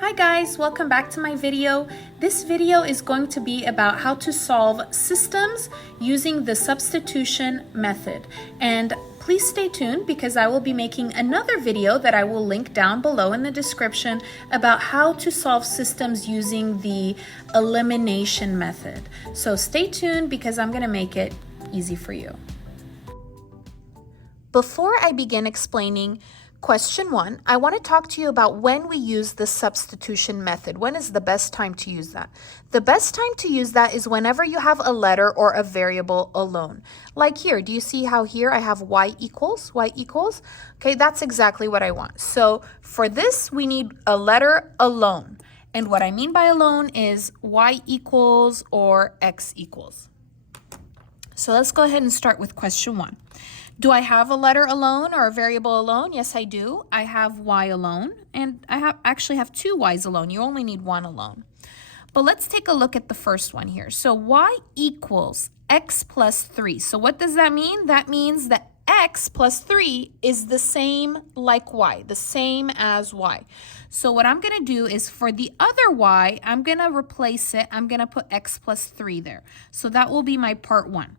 Hi guys, welcome back to my video. This video is going to be about how to solve systems using the substitution method. And please stay tuned because I will be making another video that I will link down below in the description about how to solve systems using the elimination method. So stay tuned because I'm going to make it easy for you. Before I begin explaining Question 1, I want to talk to you about when we use the substitution method. When is the best time to use that? The best time to use that is whenever you have a letter or a variable alone. Like here, do you see how here I have y equals? Okay, that's exactly what I want. So for this, we need a letter alone. And what I mean by alone is y equals or x equals. So let's go ahead and start with question 1. Do I have a letter alone or a variable alone? Yes, I do. I have y alone, and I actually have two y's alone. You only need one alone. But let's take a look at the first one here. So y equals x plus 3. So what does that mean? That means that x plus 3 is the same like y, the same as y. So what I'm going to do is for the other y, I'm going to replace it. I'm going to put x plus 3 there. So that will be my part 1.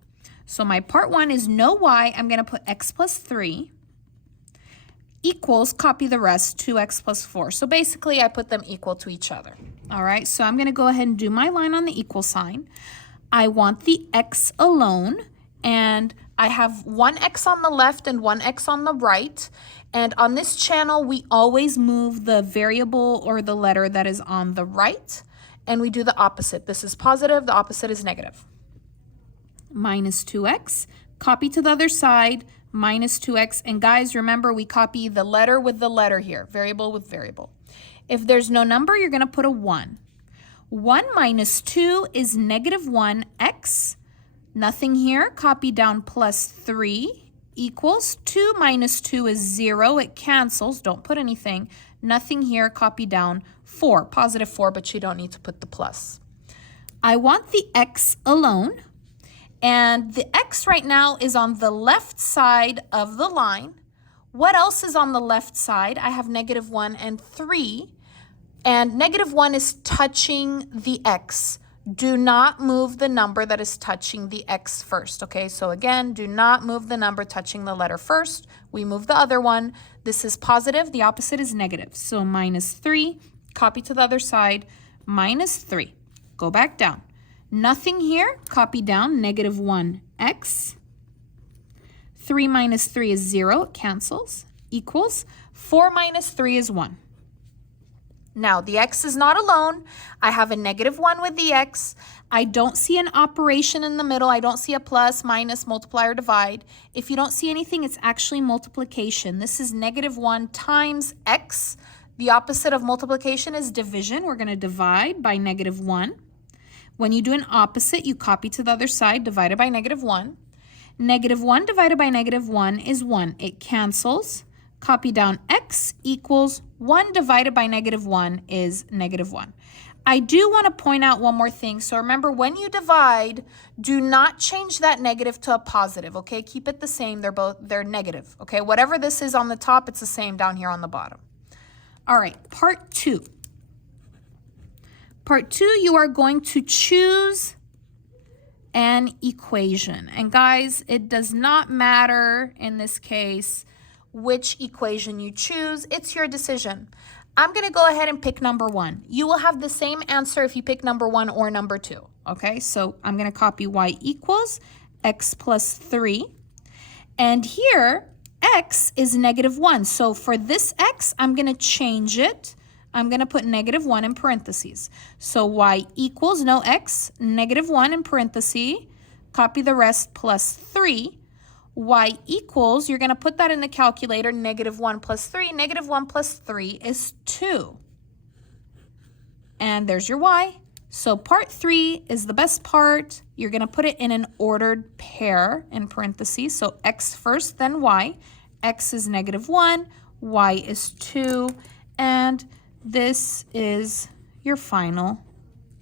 So my part 1 is no y. I'm going to put x plus 3 equals, copy the rest, 2x plus 4. So basically, I put them equal to each other. All right, so I'm going to go ahead and do my line on the equal sign. I want the x alone, and I have one x on the left and one x on the right. And on this channel, we always move the variable or the letter that is on the right, and we do the opposite. This is positive, the opposite is negative. Minus 2x, copy to the other side, minus 2x. And guys, remember, we copy the letter with the letter here, variable with variable. If there's no number, you're going to put a 1. 1 minus 2 is negative 1x. Nothing here, copy down plus 3 equals 2 minus 2 is 0. It cancels, don't put anything. Nothing here, copy down 4, positive 4, but you don't need to put the plus. I want the x alone. And the x right now is on the left side of the line. What else is on the left side? I have negative 1 and 3. And negative 1 is touching the x. Do not move the number that is touching the x first, okay? So again, do not move the number touching the letter first. We move the other one. This is positive. The opposite is negative. So minus 3, copy to the other side, minus 3. Go back down. Nothing here, copy down, negative 1x. 3 minus 3 is 0, it cancels, equals 4 minus 3 is 1. Now, the x is not alone. I have a negative 1 with the x. I don't see an operation in the middle. I don't see a plus, minus, multiply, or divide. If you don't see anything, it's actually multiplication. This is negative 1 times x. The opposite of multiplication is division. We're going to divide by negative 1. When you do an opposite, you copy to the other side, divided by negative 1. Negative 1 divided by negative 1 is 1. It cancels. Copy down x equals 1 divided by negative 1 is negative 1. I do want to point out one more thing. So remember, when you divide, do not change that negative to a positive, okay? Keep it the same. They're negative, okay? Whatever this is on the top, it's the same down here on the bottom. All right, part 2. Part 2, you are going to choose an equation. And guys, it does not matter in this case which equation you choose. It's your decision. I'm going to go ahead and pick number 1. You will have the same answer if you pick number 1 or number 2. Okay, so I'm going to copy y equals x plus 3. And here, x is negative 1. So for this x, I'm going to change it. I'm going to put negative 1 in parentheses. So y equals, no x, negative 1 in parentheses, copy the rest, plus 3. Y equals, you're going to put that in the calculator, negative 1 plus 3. Negative 1 plus 3 is 2. And there's your y. So part 3 is the best part. You're going to put it in an ordered pair in parentheses. So x first, then y. X is negative 1, y is 2, and this is your final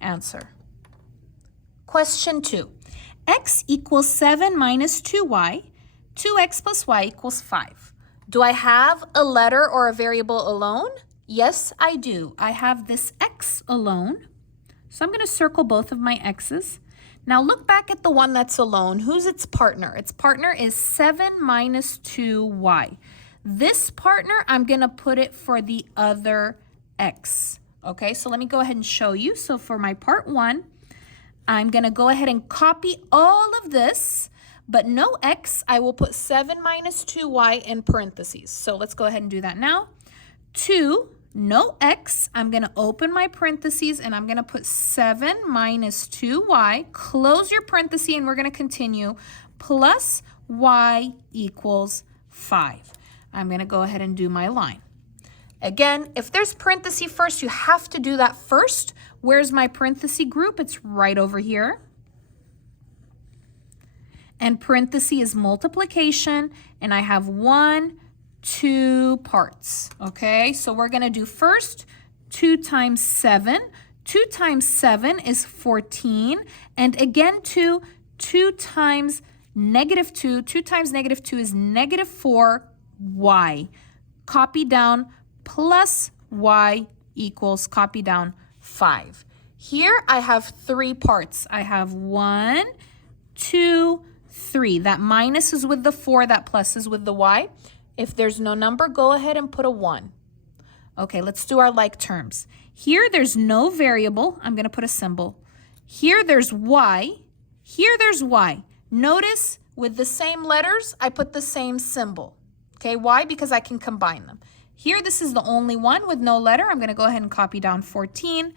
answer. Question 2. X equals 7 minus 2y. 2x plus y equals 5. Do I have a letter or a variable alone? Yes, I do. I have this x alone. So I'm going to circle both of my x's. Now look back at the one that's alone. Who's its partner? Its partner is 7 minus 2y. This partner, I'm going to put it for the other x. Okay, so let me go ahead and show you. So for my part 1, I'm going to go ahead and copy all of this, but no x. I will put 7 minus 2y in parentheses. So let's go ahead and do that now. 2, no x. I'm going to open my parentheses and I'm going to put 7 minus 2y. Close your parenthesis and we're going to continue. Plus y equals 5. I'm going to go ahead and do my line. Again, if there's parenthesis first, you have to do that first. Where's my parenthesis group? It's right over here. And parenthesis is multiplication, and I have 1, 2 parts. Okay, so we're going to do first 2 times 7. 2 times 7 is 14. And again, 2 times negative 2. 2 times negative 2 is negative 4y. Copy down. Plus y equals, copy down, 5. Here I have 3 parts. I have 1, 2, 3. That minus is with the 4, that plus is with the y. If there's no number, go ahead and put a 1. Okay, let's do our like terms. Here there's no variable. I'm going to put a symbol. Here there's y. Here there's y. Notice with the same letters, I put the same symbol. Okay, why? Because I can combine them. Here, this is the only one with no letter. I'm going to go ahead and copy down 14.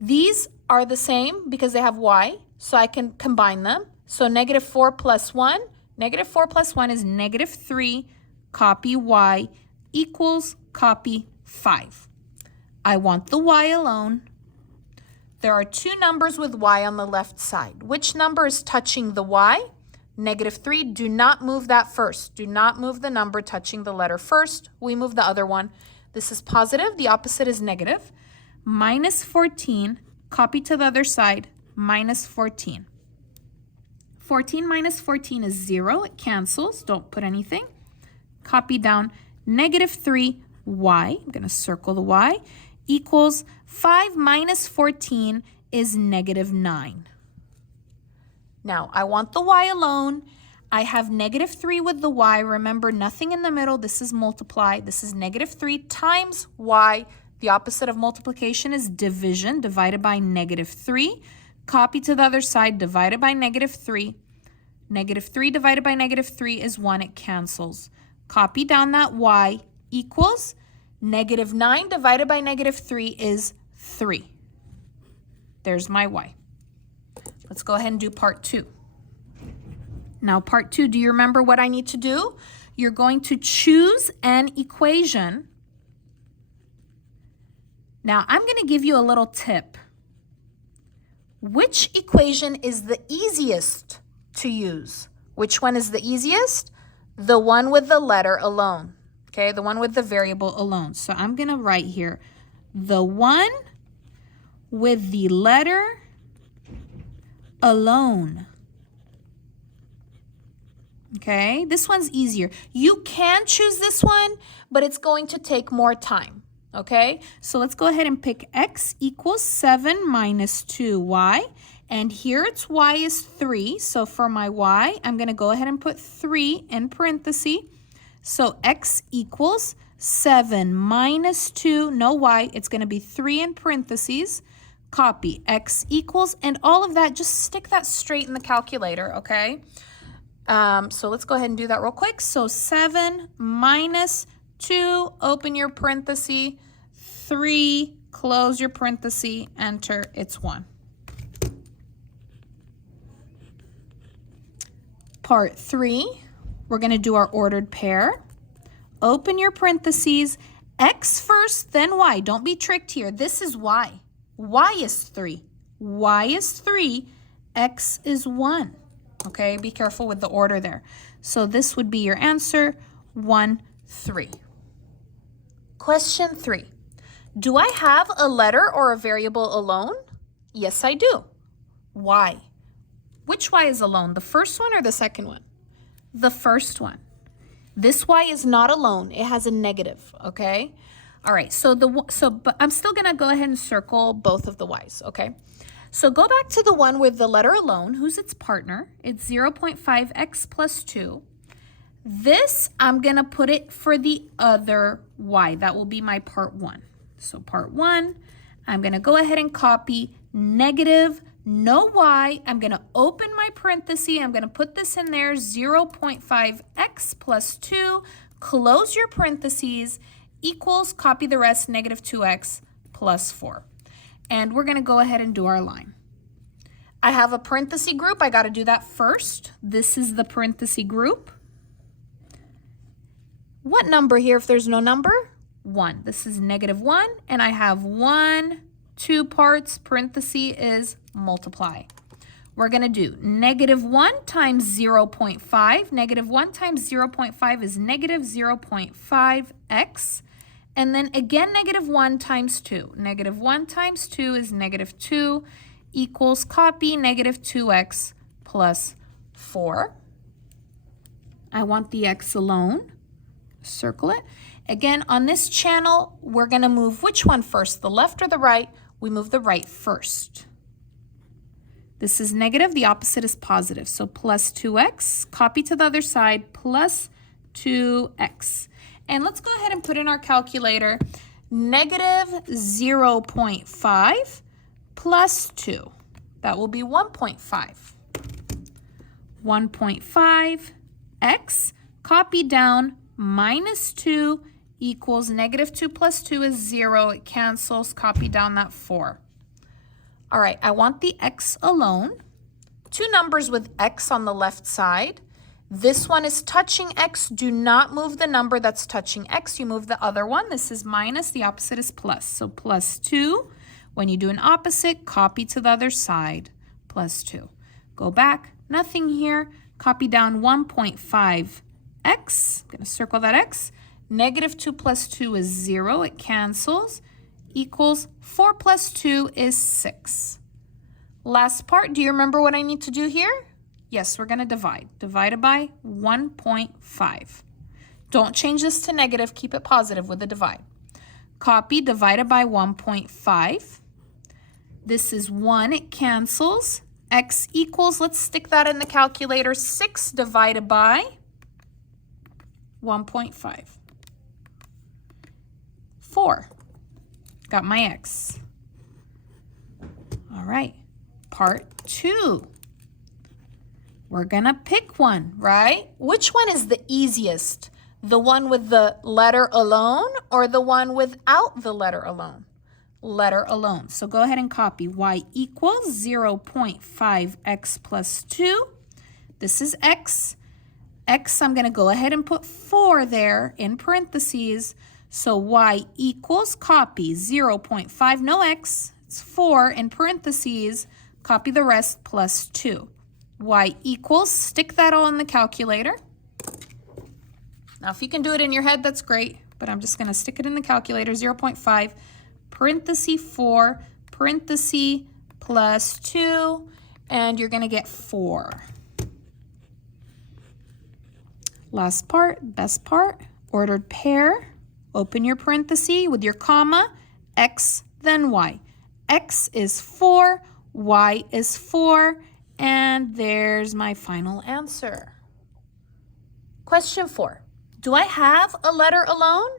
These are the same because they have y, so I can combine them. So negative 4 plus 1. Negative 4 plus 1 is negative 3. Copy y equals copy 5. I want the y alone. There are 2 numbers with y on the left side. Which number is touching the y? Negative 3, do not move that first. Do not move the number touching the letter first. We move the other one. This is positive. The opposite is negative. Minus 14, copy to the other side, minus 14. 14 minus 14 is 0. It cancels. Don't put anything. Copy down negative 3y. I'm going to circle the y. Equals 5 minus 14 is negative 9. Now, I want the y alone. I have negative 3 with the y. Remember, nothing in the middle. This is multiply. This is negative 3 times y. The opposite of multiplication is division, divided by negative 3. Copy to the other side, divided by negative 3. Negative 3 divided by negative 3 is 1. It cancels. Copy down that y equals negative 9 divided by negative 3 is 3. There's my y. Let's go ahead and do part 2. Now, part 2, do you remember what I need to do? You're going to choose an equation. Now, I'm going to give you a little tip. Which equation is the easiest to use? Which one is the easiest? The one with the letter alone. Okay, the one with the variable alone. So I'm going to write here the one with the letter alone. Okay, this one's easier. You can choose this one, but it's going to take more time. Okay, so let's go ahead and pick x equals 7 minus 2y. And here it's y is 3. So for my y, I'm going to go ahead and put 3 in parentheses. So x equals 7 minus 2, no y, it's going to be 3 in parentheses. Copy x equals, and all of that, just stick that straight in the calculator, okay? So let's go ahead and do that real quick. So 7 minus 2, open your parenthesis, 3, close your parenthesis, enter, it's 1. Part 3, we're going to do our ordered pair. Open your parentheses, x first, then y. Don't be tricked here. This is y. Y is 3. Y is 3. X is 1. Okay, be careful with the order there. So this would be your answer, 1, 3. Question 3. Do I have a letter or a variable alone? Yes, I do. Why? Which y is alone, the first one or the second one? The first one. This y is not alone. It has a negative, okay? All right, but I'm still gonna go ahead and circle both of the y's, okay? So go back to the one with the letter alone. Who's its partner? It's 0.5x plus 2. This, I'm gonna put it for the other y. That will be my part 1. So part 1, I'm gonna go ahead and copy negative, no y. I'm gonna open my parenthesis. I'm gonna put this in there, 0.5x plus 2. Close your parentheses, equals, copy the rest, negative 2x plus 4. And we're gonna go ahead and do our line. I have a parenthesis group. I gotta do that first. This is the parenthesis group. What number here if there's no number? 1. This is negative 1, and I have 1, 2 parts, parenthesis is multiply. We're gonna do negative 1 times 0.5. Negative 1 times 0.5 is negative 0.5x. And then again, negative 1 times 2. Negative 1 times 2 is negative 2 equals, copy, negative 2x plus 4. I want the x alone. Circle it. Again, on this channel, we're going to move which one first, the left or the right? We move the right first. This is negative. The opposite is positive. So plus 2x, copy to the other side, plus 2x. And let's go ahead and put in our calculator, negative 0.5 plus 2. That will be 1.5. 1.5x, copy down, minus 2 equals negative 2 plus 2 is 0. It cancels, copy down that 4. All right, I want the x alone. Two numbers with x on the left side. This one is touching x. Do not move the number that's touching x. You move the other one. This is minus. The opposite is plus. So plus 2. When you do an opposite, copy to the other side. Plus 2. Go back. Nothing here. Copy down 1.5x. I'm going to circle that x. Negative 2 plus 2 is 0. It cancels. Equals 4 plus 2 is 6. Last part. Do you remember what I need to do here? Yes, we're going to divide. Divided by 1.5. Don't change this to negative. Keep it positive with the divide. Copy, divided by 1.5. This is 1. It cancels. X equals, let's stick that in the calculator, 6 divided by 1.5. 4. Got my x. All right. Part 2. We're going to pick one, right? Which one is the easiest? The one with the letter alone or the one without the letter alone? Letter alone. So go ahead and copy y equals 0.5x plus 2. This is x. X, I'm going to go ahead and put 4 there in parentheses. So y equals, copy 0.5, no x, it's 4 in parentheses, copy the rest, plus 2. Y equals, stick that all in the calculator. Now, if you can do it in your head, that's great, but I'm just going to stick it in the calculator, 0.5, parenthesis 4, parenthesis plus 2, and you're going to get 4. Last part, best part, ordered pair. Open your parenthesis with your comma, x, then y. X is 4, y is 4, and there's my final answer. Question 4. Do I have a letter alone?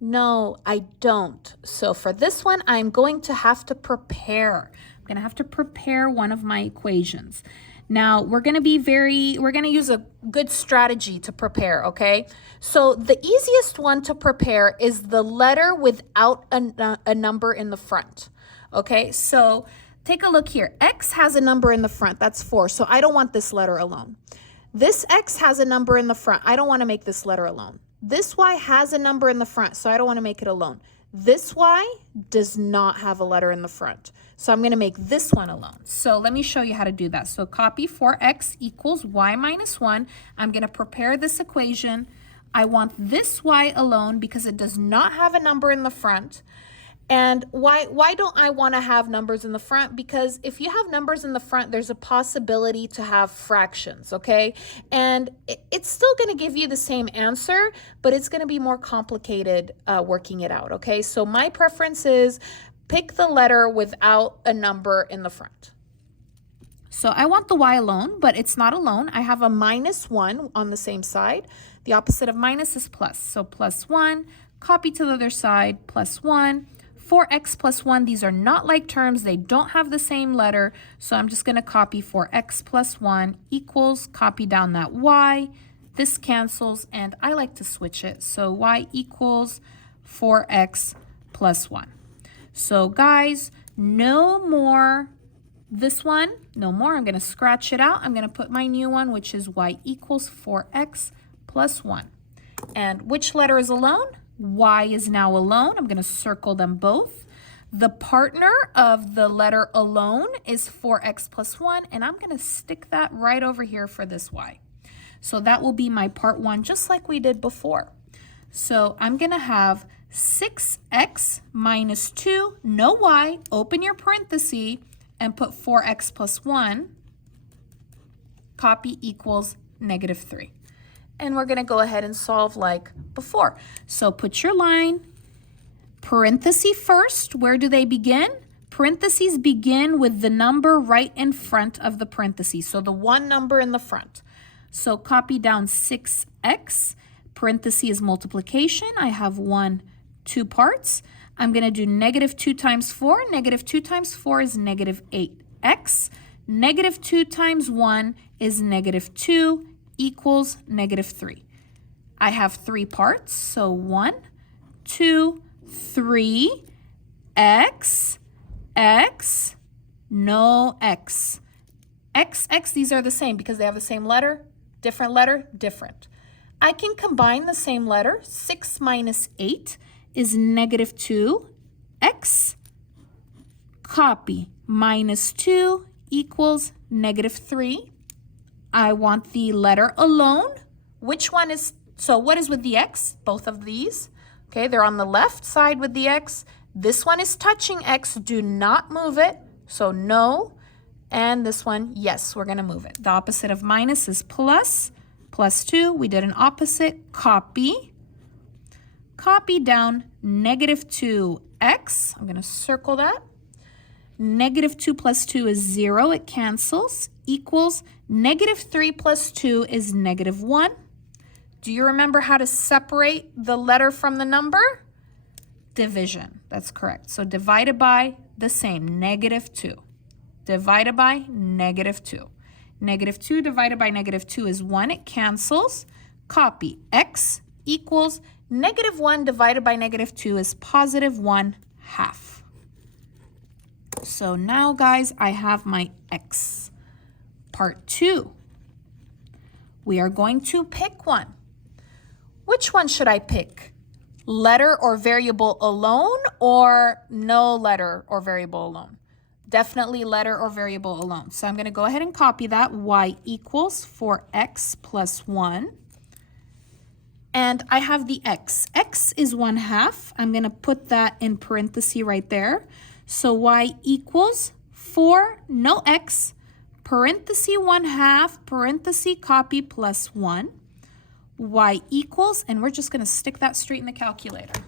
No, I don't. So for this one, I'm going to have to prepare. I'm going to have to prepare one of my equations. Now, we're going to use a good strategy to prepare, okay? So the easiest one to prepare is the letter without a number in the front, okay? So take a look here. X has a number in the front. That's 4. So I don't want this letter alone. This X has a number in the front. I don't want to make this letter alone. This Y has a number in the front, so I don't want to make it alone. This Y does not have a letter in the front. So I'm going to make this one alone. So let me show you how to do that. So copy 4x equals y minus 1. I'm going to prepare this equation. I want this y alone because it does not have a number in the front. And why don't I want to have numbers in the front? Because if you have numbers in the front, there's a possibility to have fractions, okay? And it's still going to give you the same answer, but it's going to be more complicated working it out, okay? So my preference is pick the letter without a number in the front. So I want the y alone, but it's not alone. I have a -1 on the same side. The opposite of minus is plus. So +1, copy to the other side, +1. 4x plus 1, these are not like terms. They don't have the same letter. So I'm just going to copy 4x plus 1 equals, copy down that y. This cancels, and I like to switch it. So y equals 4x plus 1. So guys, no more this one, no more. I'm going to scratch it out. I'm going to put my new one, which is y equals 4x plus 1. And which letter is alone? Y is now alone. I'm going to circle them both. The partner of the letter alone is 4x plus 1, and I'm going to stick that right over here for this y. So that will be my part 1, just like we did before. So I'm going to have 6x minus 2, no y, open your parenthesis, and put 4x plus 1, copy equals -3. And we're going to go ahead and solve like before. So put your line, parenthesis first. Where do they begin? Parentheses begin with the number right in front of the parentheses. So the one number in the front. So copy down 6x. Parenthesis is multiplication. I have 2 parts. I'm going to do -2 times 4. -2 times 4 is -8x. -2 times 1 is -2 equals -3. I have 3 parts, so 1, 2, 3, x, x, no x. X, these are the same because they have the same letter, different. I can combine the same letter. 6 minus 8 is -2, x, copy, -2 equals -3. I want the letter alone. Which one is, so what is with the x? Both of these. Okay, they're on the left side with the x. This one is touching x. Do not move it. So no. And this one, yes, we're going to move it. The opposite of minus is plus. +2, we did an opposite. Copy. Copy down -2x. I'm going to circle that. -2 plus 2 is 0. It cancels. Equals -3 plus 2 is -1. Do you remember how to separate the letter from the number? Division. That's correct. So divided by the same, -2. Divided by -2. -2 divided by -2 is 1. It cancels. Copy. X equals -1 divided by -2 is +1/2. So now, guys, I have my x. Part 2. We are going to pick one. Which one should I pick? Letter or variable alone, or no letter or variable alone? Definitely letter or variable alone. So I'm going to go ahead and copy that. Y equals 4x plus 1. And I have the x. X is 1/2. I'm going to put that in parenthesis right there. So y equals 4, no x, parenthesis 1/2, parenthesis copy plus 1. Y equals, and we're just going to stick that straight in the calculator.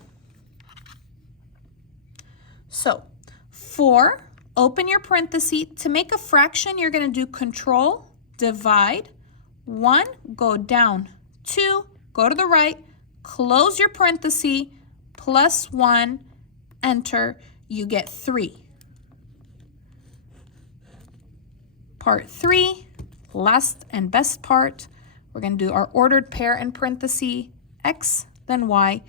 So 4, open your parenthesis. To make a fraction, you're going to do control, divide, 1, go down, 2, go to the right, close your parenthesis, plus 1, enter, you get 3. Part 3, last and best part, we're going to do our ordered pair in parenthesis, x, then y.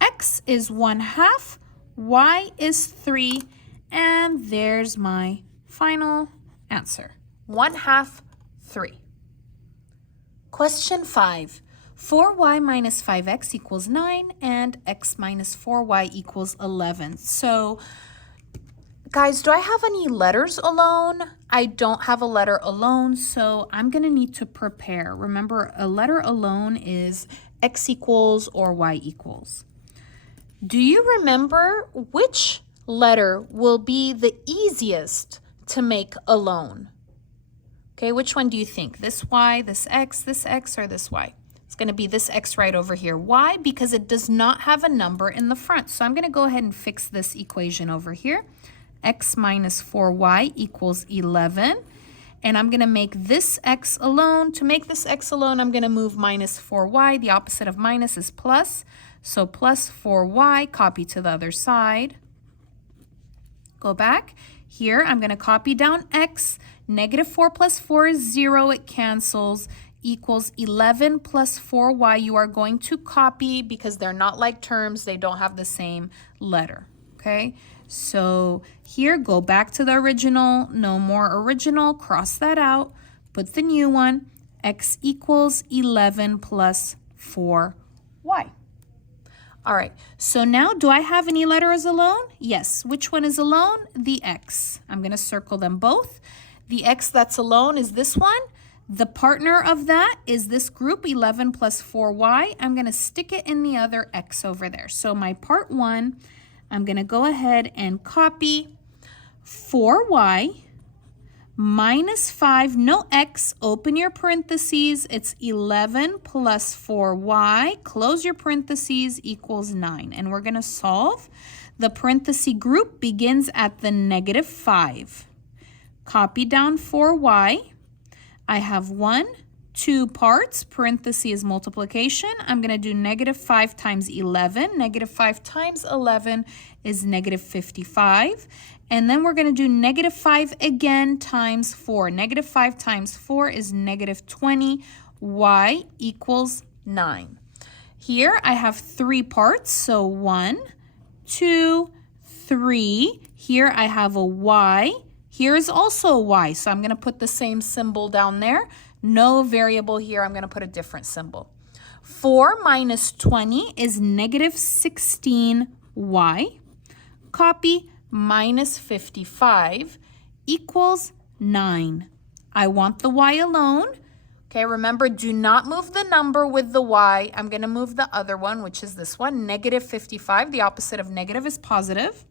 X is 1/2, y is 3, and there's my final answer. 1/2, 3. Question 5. 4y minus 5x equals 9, and x minus 4y equals 11. So, guys, do I have any letters alone? I don't have a letter alone, so I'm going to need to prepare. Remember, a letter alone is x equals or y equals. Do you remember which letter will be the easiest to make alone? Okay, which one do you think? This Y, this X, or this Y? It's going to be this X right over here. Why? Because it does not have a number in the front. So I'm going to go ahead and fix this equation over here. X minus 4Y equals 11. And I'm going to make this X alone. To make this X alone, I'm going to move minus 4Y. The opposite of minus is plus. So plus 4Y, copy to the other side. Go back. Here, I'm going to copy down X. Negative 4 plus 4 is 0. It cancels. Equals 11 plus 4Y. You are going to copy because they're not like terms. They don't have the same letter. Okay? So here, go back to the original. No more original. Cross that out. Put the new one. X equals 11 plus 4Y. All right, so now do I have any letters alone? Yes. Which one is alone? The X. I'm going to circle them both. The X that's alone is this one. The partner of that is this group, 11 plus 4Y. I'm going to stick it in the other X over there. So my part 1, I'm going to go ahead and copy 4Y minus 5, no X, open your parentheses, it's 11 plus 4Y, close your parentheses, equals 9. And we're going to solve. The parenthesis group begins at the negative 5. Copy down 4Y. I have 1, 2 parts, parenthesis is multiplication. I'm going to do negative 5 times 11. Negative 5 times 11 is negative 55. And then we're going to do negative 5 again times 4. Negative 5 times 4 is negative 20. Y equals 9. Here I have 3 parts, so 1, 2, 3. Here I have a Y. Here is also a Y, so I'm going to put the same symbol down there. No variable here, I'm going to put a different symbol. 4 minus 20 is negative 16Y. Copy. Minus 55 equals 9. I want the Y alone. Okay, remember, do not move the number with the Y. I'm going to move the other one, which is this one, negative 55. The opposite of negative is positive.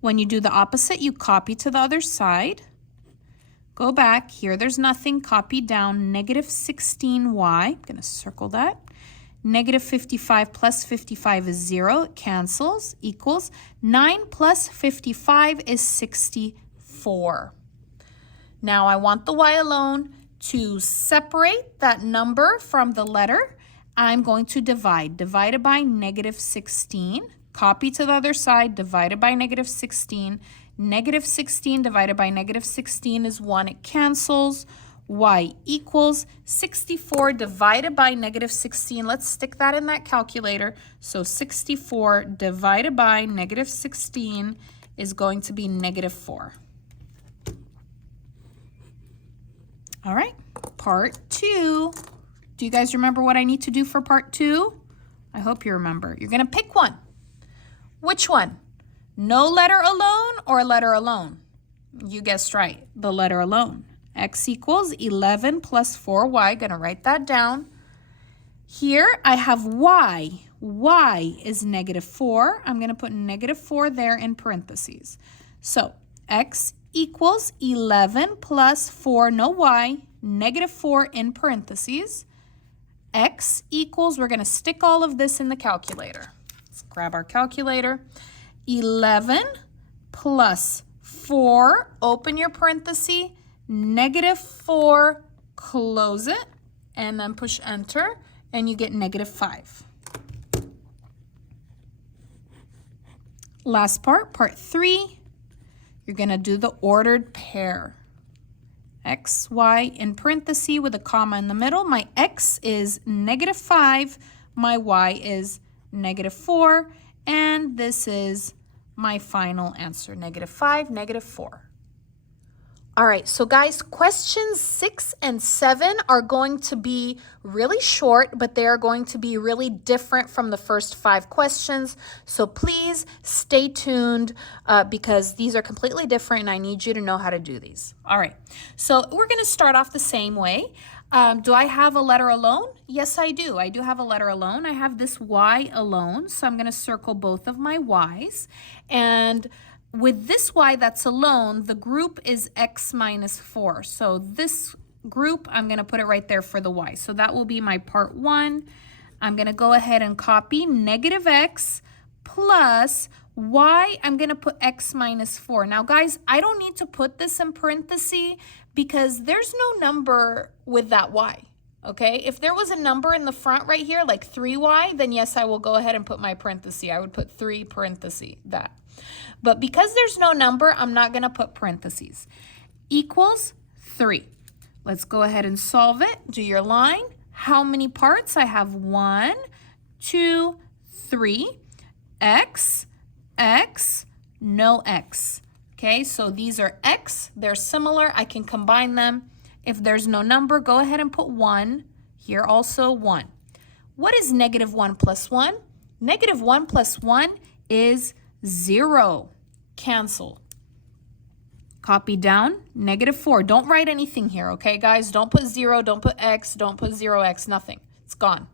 When you do the opposite, you copy to the other side. Go back. Here, there's nothing. Copy down negative 16Y. I'm going to circle that. Negative 55 plus 55 is 0. It cancels. Equals 9 plus 55 is 64. Now I want the Y alone. To separate that number from the letter, I'm going to divide. Divided by negative 16. Copy to the other side. Divided by negative 16. Negative 16 divided by negative 16 is 1. It cancels. Y equals 64 divided by negative 16. Let's stick that in that calculator. So 64 divided by negative 16 is going to be negative 4. All right, part 2. Do you guys remember what I need to do for part 2? I hope you remember. You're going to pick one. Which one? No letter alone or letter alone? You guessed right, the letter alone. X equals 11 plus 4Y. Going to write that down. Here I have Y. Y is negative 4. I'm going to put negative 4 there in parentheses. So X equals 11 plus 4, no Y, negative 4 in parentheses. X equals, we're going to stick all of this in the calculator. Let's grab our calculator. 11 plus 4, open your parenthesis, negative 4, close it, and then push enter, and you get negative 5. Last part, part 3, you're going to do the ordered pair. X, Y in parenthesis with a comma in the middle. My X is negative 5, my Y is negative 4, and this is my final answer, negative 5, negative 4. All right, so guys, questions 6 and 7 are going to be really short, but they are going to be really different from the first 5 questions. So please stay tuned because these are completely different and I need you to know how to do these. All right, so we're going to start off the same way. Do I have a letter alone? Yes, I do. I do have a letter alone. I have this y alone, so I'm going to circle both of my y's. And with this y that's alone, the group is x minus 4. So this group, I'm going to put it right there for the y. So that will be my part 1. I'm going to go ahead and copy negative x plus y. I'm going to put x minus 4. Now, guys, I don't need to put this in parentheses because there's no number with that y, okay? If there was a number in the front right here, like 3y, then yes, I will go ahead and put my parentheses. I would put 3 parentheses, that. But because there's no number, I'm not going to put parentheses. Equals 3. Let's go ahead and solve it. Do your line. How many parts? I have 1, 2, 3. X, x, no x. Okay, so these are x. They're similar. I can combine them. If there's no number, go ahead and put 1. Here also 1. What is negative 1 plus 1? Negative 1 plus 1 is 0. Cancel. Copy down, negative 4. Don't write anything here, okay, guys? Don't put 0, don't put x, don't put 0x, nothing. It's gone.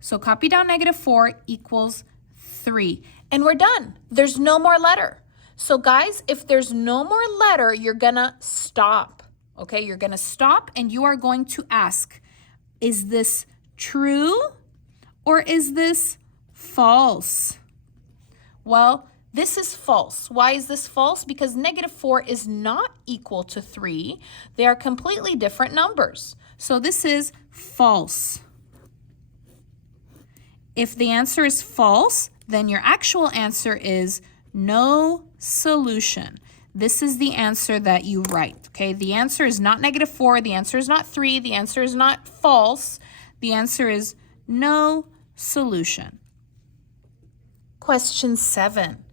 So copy down negative 4 equals 3. And we're done. There's no more letter. So guys, if there's no more letter, you're gonna stop. Okay, you're gonna stop and you are going to ask, is this true or is this false? Well, this is false. Why is this false? Because negative 4 is not equal to 3. They are completely different numbers. So this is false. If the answer is false, then your actual answer is no solution. This is the answer that you write, okay? The answer is not negative 4. The answer is not 3. The answer is not false. The answer is no solution. Question 7.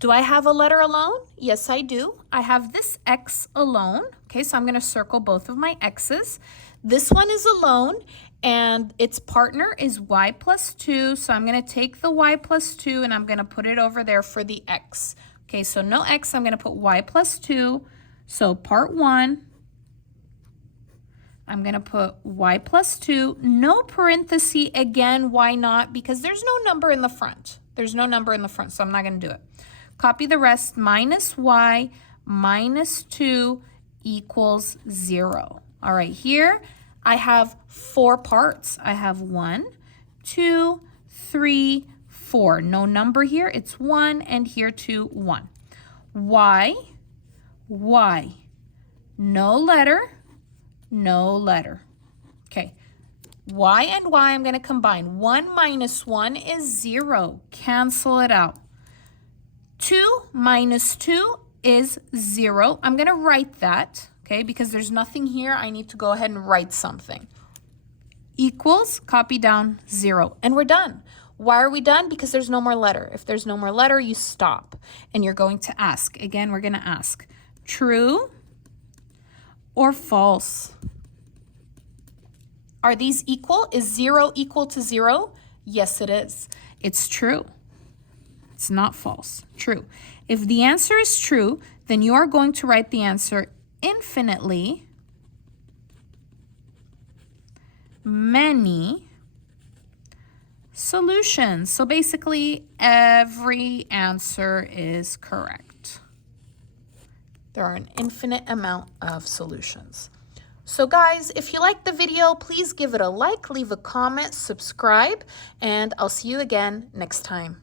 Do I have a letter alone? Yes, I do. I have this x alone. Okay, so I'm going to circle both of my x's. This one is alone, and its partner is y plus 2. So I'm going to take the y plus 2, and I'm going to put it over there for the x. Okay, so no x, I'm going to put y plus 2. So part 1, I'm going to put y plus 2. No parenthesis again. Why not? Because there's no number in the front. There's no number in the front, so I'm not going to do it. Copy the rest. Minus y minus 2 equals 0. All right, here I have 4 parts. I have 1, 2, 3, 4. No number here. It's 1, and here 2, 1. Y, y. No letter, no letter. Okay. Y and y I'm going to combine. 1 minus 1 is 0. Cancel it out. 2 minus 2 is 0. I'm going to write that, okay, because there's nothing here. I need to go ahead and write something. Equals, copy down, 0. And we're done. Why are we done? Because there's no more letter. If there's no more letter, you stop. And you're going to ask. Again, we're going to ask, true or false? Are these equal? Is 0 equal to 0? Yes, it is. It's true. It's not false. True. If the answer is true, then you are going to write the answer infinitely many solutions. So basically, every answer is correct. There are an infinite amount of solutions. So guys, if you liked the video, please give it a like, leave a comment, subscribe, and I'll see you again next time.